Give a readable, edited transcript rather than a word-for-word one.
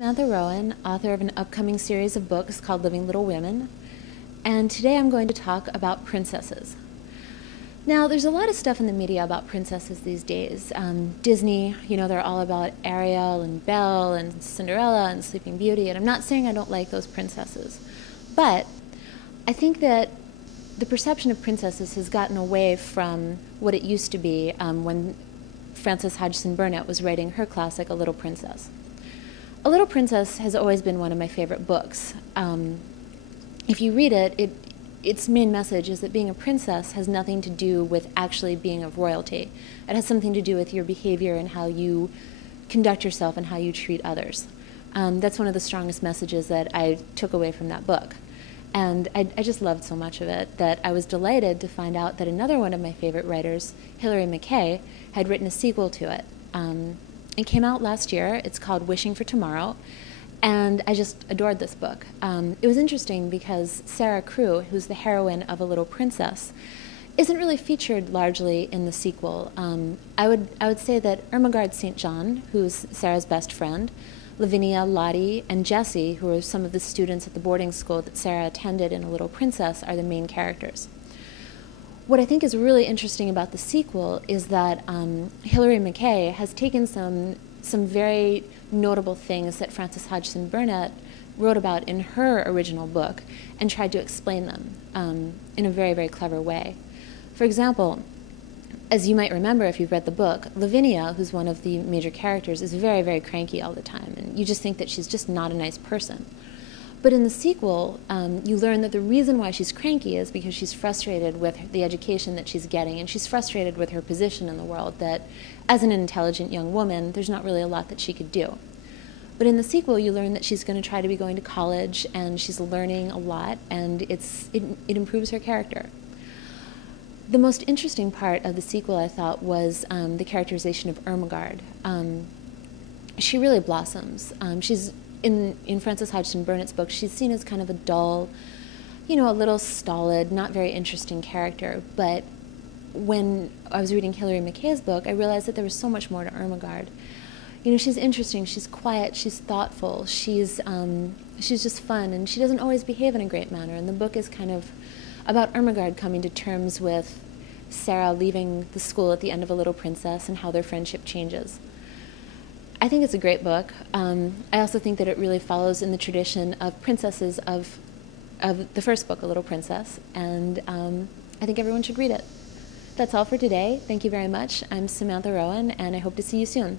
Samantha Rowan, author of an upcoming series of books called Living Little Women, and today I'm going to talk about princesses. Now, there's a lot of stuff in the media about princesses these days. Disney, they're all about Ariel and Belle and Cinderella and Sleeping Beauty, and I'm not saying I don't like those princesses, but I think that the perception of princesses has gotten away from what it used to be when Frances Hodgson Burnett was writing her classic, A Little Princess. A Little Princess has always been one of my favorite books. If you read it, its main message is that being a princess has nothing to do with actually being of royalty. It has something to do with your behavior and how you conduct yourself and how you treat others. That's one of the strongest messages that I took away from that book. And I just loved so much of it that I was delighted to find out that another one of my favorite writers, Hilary McKay, had written a sequel to it. It came out last year. It's called Wishing for Tomorrow, and I just adored this book. It was interesting because Sarah Crewe, who's the heroine of A Little Princess, isn't really featured largely in the sequel. I would say that Ermengarde St. John, who's Sarah's best friend, Lavinia, Lottie, and Jessie, who are some of the students at the boarding school that Sarah attended in A Little Princess, are the main characters. What I think is really interesting about the sequel is that Hilary McKay has taken some very notable things that Frances Hodgson Burnett wrote about in her original book and tried to explain them in a very, very clever way. For example, as you might remember if you've read the book, Lavinia, who's one of the major characters, is very, very cranky all the time, and you just think that she's just not a nice person. But in the sequel, you learn that the reason why she's cranky is because she's frustrated with the education that she's getting, and she's frustrated with her position in the world, that as an intelligent young woman, there's not really a lot that she could do. But in the sequel, you learn that she's going to try to be going to college, and she's learning a lot, and it improves her character. The most interesting part of the sequel, I thought, was the characterization of Ermengarde. She really blossoms. In Frances Hodgson Burnett's book, she's seen as kind of a dull, a little stolid, not very interesting character. But when I was reading Hilary McKay's book, I realized that there was so much more to Ermengarde. She's interesting, she's quiet, she's thoughtful, she's just fun, and she doesn't always behave in a great manner. And the book is kind of about Ermengarde coming to terms with Sarah leaving the school at the end of A Little Princess and how their friendship changes. I think it's a great book. I also think that it really follows in the tradition of princesses of the first book, A Little Princess, and I think everyone should read it. That's all for today. Thank you very much. I'm Samantha Rowan, and I hope to see you soon.